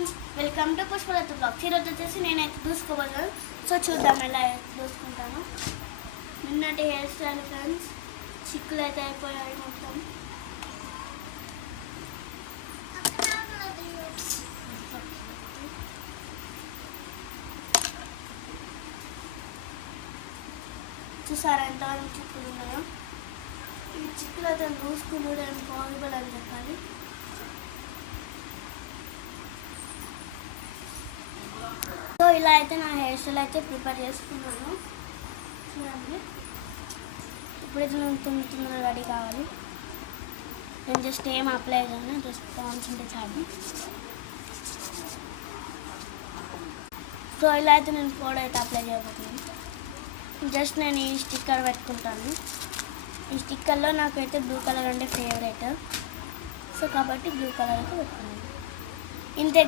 Friends, welcome to Pushpalatha blogs. ఈరోజు వచ్చేసి నేనైతే దూసుకోబోతున్నాను. సో చూద్దాం ఎలా దూసుకుంటాను. నిన్నటి హెయిర్ స్టైల్ ఫ్రెండ్స్, చిక్కులు అయితే అయిపోయాయి మొత్తం. చూసారా ఎంతవరకు చిక్కులు ఉన్నాయో. ఈ చిక్కులు అయితే దూసుకున్నాడు పాసిబుల్ అని చెప్పాలి. సో ఇలా అయితే నా హెయిర్ స్టైల్ అయితే ప్రిపేర్ చేసుకున్నాను. చూడండి, ఇప్పుడైతే నేను తొందరగా రెడీ కావాలి. నేను జస్ట్ ఏం అప్లై చేయను, జస్ట్ కాన్సంట్రేట్ చాలు. సో ఇలా అయితే నేను పౌడర్ అయితే అప్లై చేయబోతున్నాను. జస్ట్ నేను ఈ స్టిక్కర్ పెట్టుకుంటాను. ఈ స్టిక్కర్లో నాకైతే బ్లూ కలర్ అంటే ఫేవరెట్. సో కాబట్టి బ్లూ కలర్ అయితే పెట్టుకున్నాను. ఇంతే.